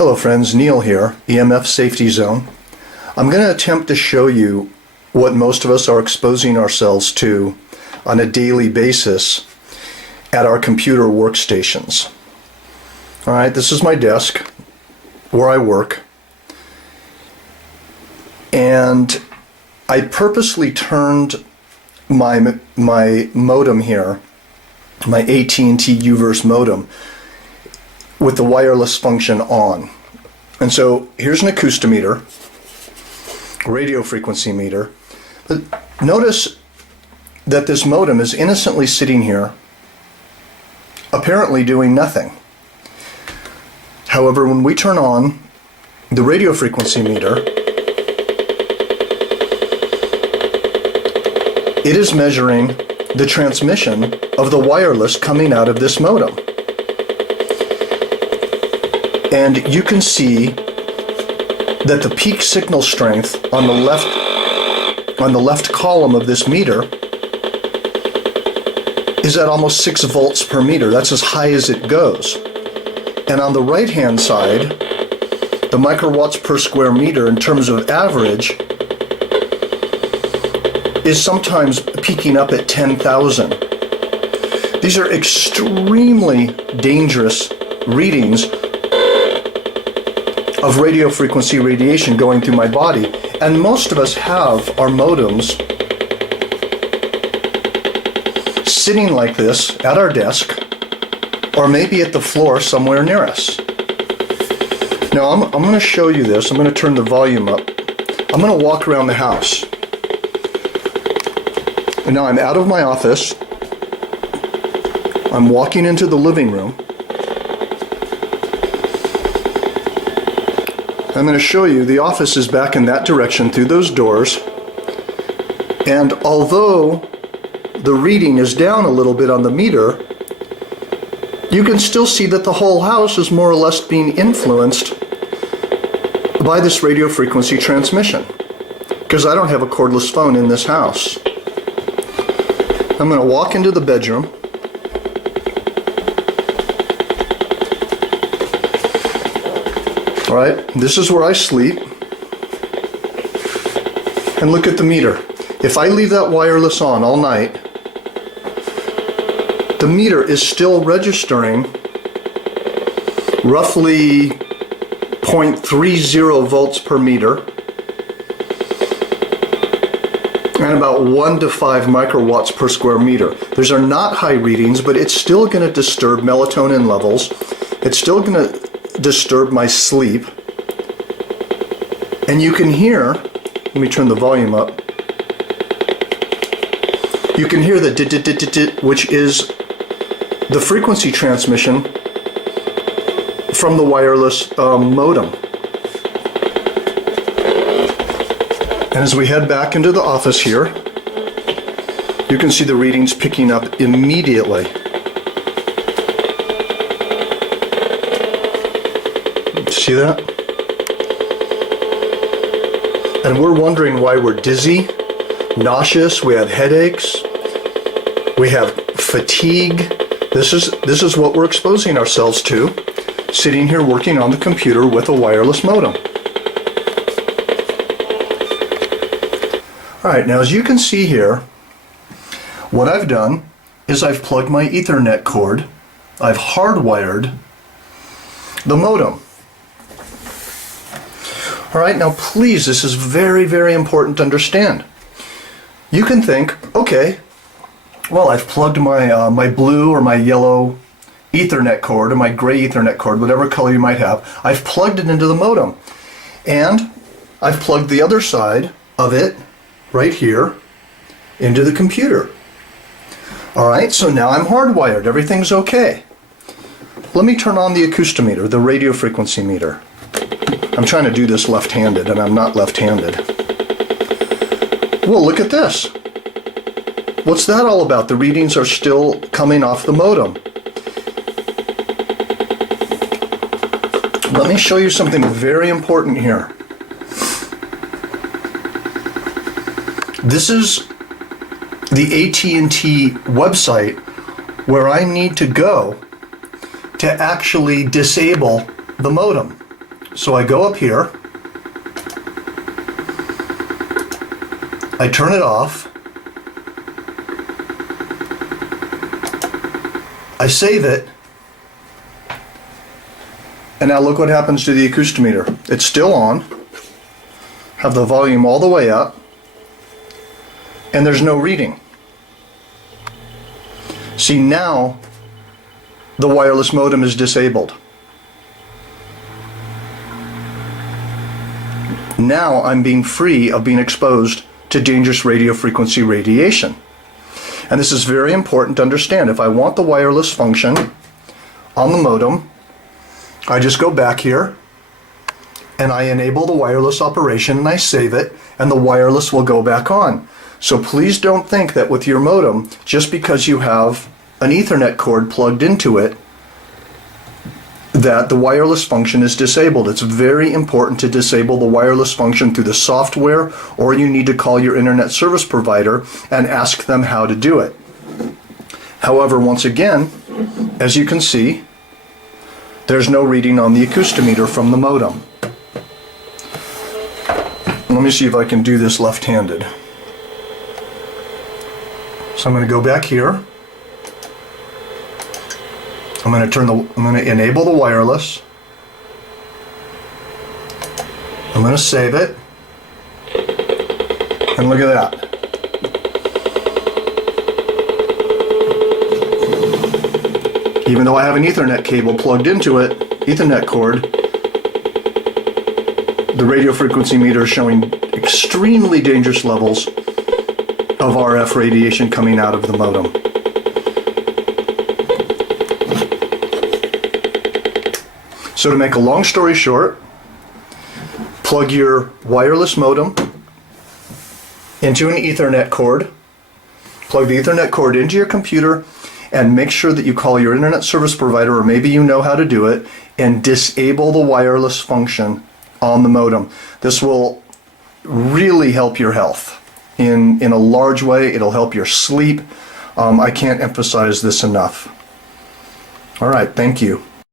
Hello friends, Neil here, EMF Safety Zone. I'm going to attempt to show you what most of us are exposing ourselves to on a daily basis at our computer workstations. Alright, this is my desk where I work, and I purposely turned my modem here, my AT&T U-verse modem, with the wireless function on. And so here's an acoustometer, radio frequency meter. But notice that this modem is innocently sitting here, apparently doing nothing. However, when we turn on the radio frequency meter, it is measuring the transmission of the wireless coming out of this modem. And you can see that the peak signal strength on the left column of this meter is at almost 6 volts per meter. That's as high as it goes. And on the right hand side, the microwatts per square meter in terms of average is sometimes peaking up at 10,000. These are extremely dangerous readings of radio frequency radiation going through my body, and most of us have our modems sitting like this at our desk or maybe at the floor somewhere near us. Now I'm going to show you this. I'm going to turn the volume up. I'm going to walk around the house. And now I'm out of my office. I'm walking into the living room. I'm going to show you the office is back in that direction through those doors, and although the reading is down a little bit on the meter, you can still see that the whole house is more or less being influenced by this radio frequency transmission, because I don't have a cordless phone in this house. I'm going to walk into the bedroom. Alright, this is where I sleep. And look at the meter. If I leave that wireless on all night, the meter is still registering roughly 0.30 volts per meter and about 1 to 5 microwatts per square meter. Those are not high readings, but it's still going to disturb melatonin levels. It's still going to disturb my sleep. And you can hear, let me turn the volume up, you can hear the dit, which is the frequency transmission from the wireless modem. And as we head back into the office here, you can see the readings picking up immediately. See that? And we're wondering why we're dizzy, nauseous, we have headaches, we have fatigue. This is what we're exposing ourselves to, sitting here working on the computer with a wireless modem. Alright, now as you can see here, what I've done is I've plugged my Ethernet cord, I've hardwired the modem. Alright, now please, this is very, very important to understand. You can think, okay, well, I've plugged my, my blue or my yellow Ethernet cord or my gray Ethernet cord, whatever color you might have. I've plugged it into the modem. And I've plugged the other side of it, right here, into the computer. Alright, so now I'm hardwired. Everything's okay. Let me turn on the acoustometer, the radio frequency meter. I'm trying to do this left-handed, and I'm not left-handed. Well, look at this. What's that all about? The readings are still coming off the modem. Let me show you something very important here. This is the AT&T website where I need to go to actually disable the modem. So I go up here, I turn it off, I save it, and now look what happens to the acoustometer. It's still on, have the volume all the way up, and there's no reading. See, now the wireless modem is disabled. Now I'm being free of being exposed to dangerous radio frequency radiation. And this is very important to understand. If I want the wireless function on the modem, I just go back here and I enable the wireless operation and I save it, and the wireless will go back on. So please don't think that with your modem, just because you have an Ethernet cord plugged into it, that the wireless function is disabled. It's very important to disable the wireless function through the software, or you need to call your internet service provider and ask them how to do it. However, once again, as you can see, there's no reading on the acoustometer from the modem. Let me see if I can do this left-handed. So I'm going to go back here. I'm going to enable the wireless. I'm going to save it. And look at that. Even though I have an Ethernet cable plugged into it, Ethernet cord, the radio frequency meter is showing extremely dangerous levels of RF radiation coming out of the modem. So to make a long story short, plug your wireless modem into an Ethernet cord, plug the Ethernet cord into your computer, and make sure that you call your internet service provider, or maybe you know how to do it, and disable the wireless function on the modem. This will really help your health in a large way. It'll help your sleep. I can't emphasize this enough. All right, thank you.